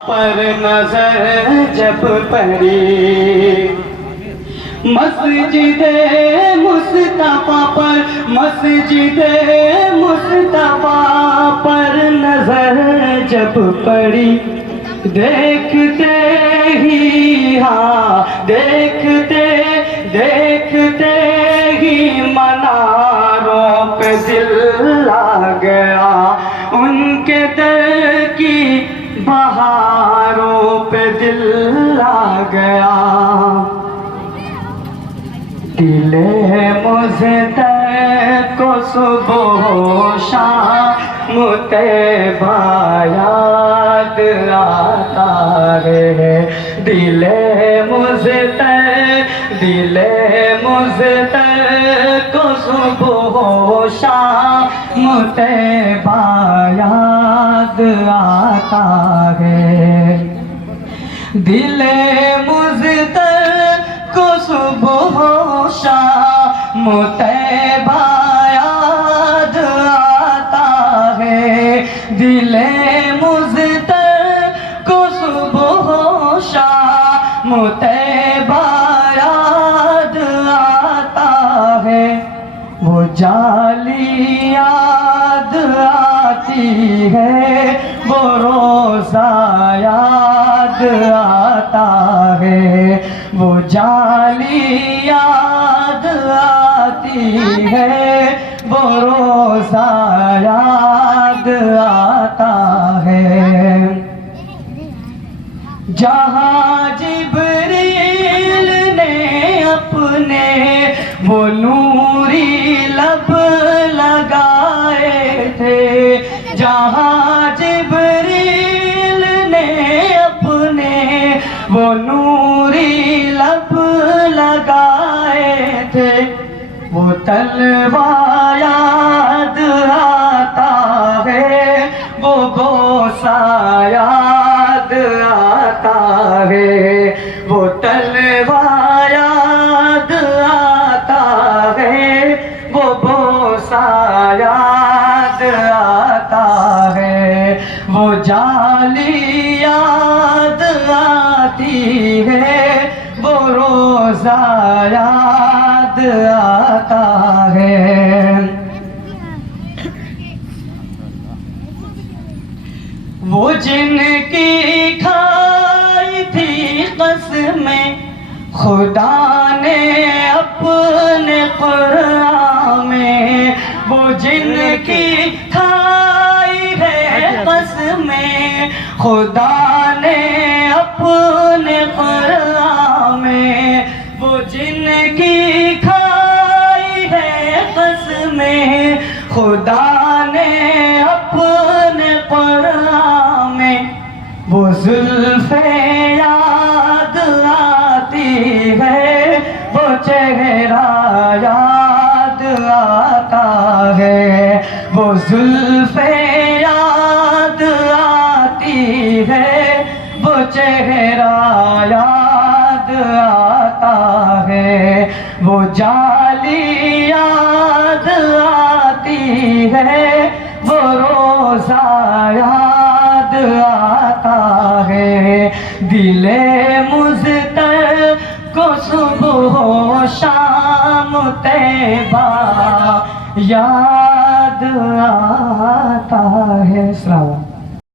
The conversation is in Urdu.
پر نظر جب پڑی مسجد مصطفیٰ پر، مسجد مصطفیٰ پر نظر جب پڑی، دیکھتے ہی دیکھتے دیکھتے ہی مناروں پہ دل آ گیا، ان کے در کی بہاروں پہ دل آ گیا۔ دل مزدر کو صبح و شام طیبہ یاد آتا ہے، دل مزدر کو صبح و شام طیبہ یاد آتا ہے، دل مزدر کو صبح و شام طیبہ یاد آتا ہے، دل مزدر کو صبح و شام طیبہ یاد آتا ہے، وہ جالی یاد آتی ہے، وہ روزہ یاد آتا ہے، وہ جالی یاد آتی ہے، وہ روزہ یاد آتا ہے، جہاں جبریل نے اپنے وہ نوری لب لگائے تھے، جہاں جبریل نے اپنے وہ نوری لب لگائے تھے، وہ تلوہ یاد آتا ہے، وہ بوسہ یاد آتا ہے، وہ تلوہ یاد آتا ہے، وہ بوسہ یاد آتا ہے، وہ جالی یاد آتی ہے، وہ روزہ یاد آتا ہے، وہ جن کی کھائی تھی قسمیں خدا نے اپنے قرآن میں، وہ جن کی کھائی ہے قسمیں خدا نے اپنے قرآن میں، وہ جن کی کھائی ہے قسمیں خدا نے اپنے قرآن میں، وہ زلفیں یاد آتی ہے، وہ چہرہ یاد آتا ہے، وہ زلفیں یاد آتی ہے، وہ چہرہ یاد آتا ہے، وہ جالی یاد آتی ہے، وہ روزہ یاد آتا ہے، دل مزدر کو صبح و شام طیبہ یاد آتا ہے۔ السلام علیکم۔